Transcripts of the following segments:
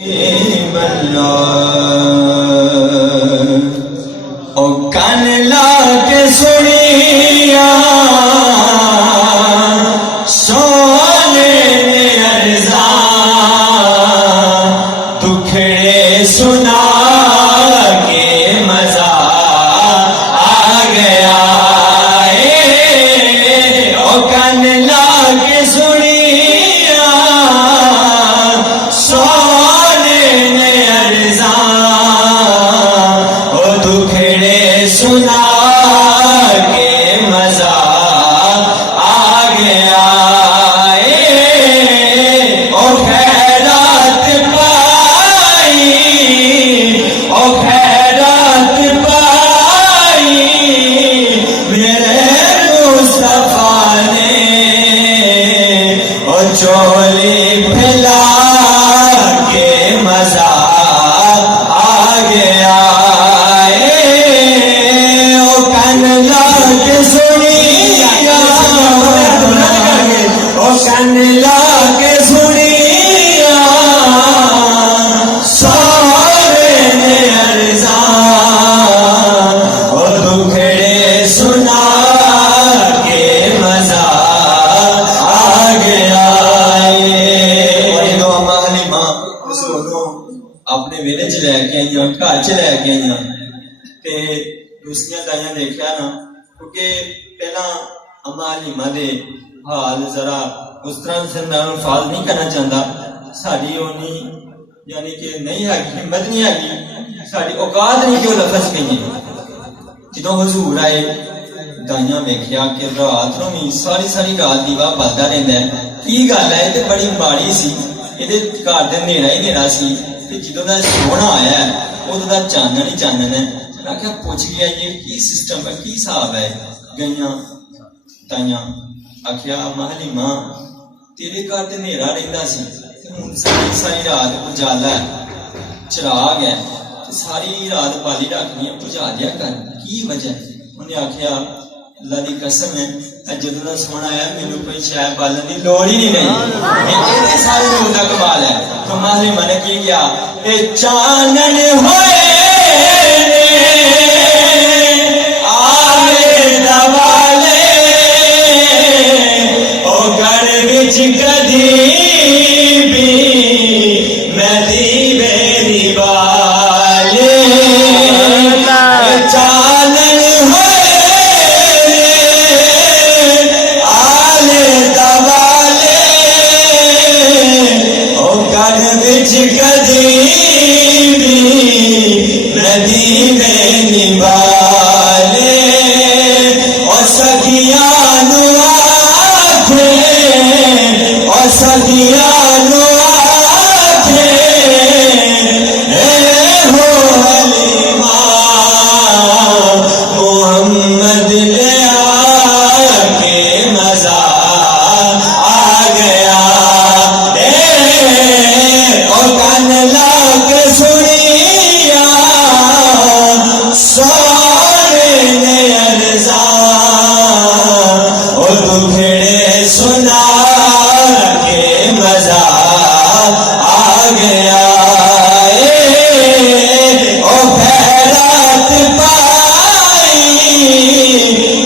ओ कान ला के सुनिया सोने ने अर्जा दुखड़े सुना के मजा आ गया। ओ कान ला के सुनिया सोने ने अर्जा ओ दुखड़े सुना के मजा आ गया। ओ खैरात पाई, ओ खैरात पाई मेरे मुस्तफा ने, ओ चोली फैला के मजा आ गया। ओ कान लाग सुनिया, ओ कान लाग सुनिया सोने ने अर्जा ओ दुखड़े सुना के मजा आ गया। अपने वेले च लैके आईया, घर च लैके आईया ते दूसरिया गाइयां देखिया ना, क्योंकि पहला अम्मा हलीमा दे हाल जरा उस तरह से अल्फाज नहीं करना चाहता, साड़ी ओनी यानी कि नहीं है, हिम्मत नहीं है, साड़ी औकात नहीं कि वो लफज कही। जो हजूर आए गाइयां वेख्या कि रात नूं भी सारी सारी रात दीवा बलदा रहिंदा है। की गल है, ये बड़ी माड़ी सी, ये घर दे नेड़ा ही नेड़ा सी, जो सोना आया उदों दा चानन ही चानन है। मैं क्या पुछ गया ये की सिस्टम है, की हिसाब है। गईयां ताइयां आखिया हलीमा तेरे घर ते नेड़ा रहिंदा सी, हुण सारी सारी रात उजाला है, चिराग है, सारी रात बाली रखनी है, बुझा दिया कर, की वजह। उन्हें आखिया अल्लाह की कसम है, जदों दा सोना आया मैनू कोई शायद बालन की लोड़ ही नहीं रही। सारे लोग का कमाल है। तो हलीमा ने की किया, ए चानन होए आले दवाले ओ घर विच कदी भी मैं दीवे दी बाले। चानन होए आले दवाले ओ घर विच कदी भी मैं दीवे दी बाले। ओ सखियां नू आखे, ओ सखियां नू आखे हो हलीमा मोहम्मद ले आके मजा आ गया। ओ कान लाग सुनिया सोने ने अर्जा ओ दुखड़े सुना के मजा आ गया। ओ खैरात पाई,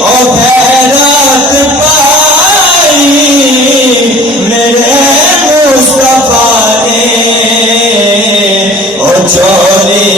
ओ खैरात पाई मेरे मुस्तफा ने, ओ चोली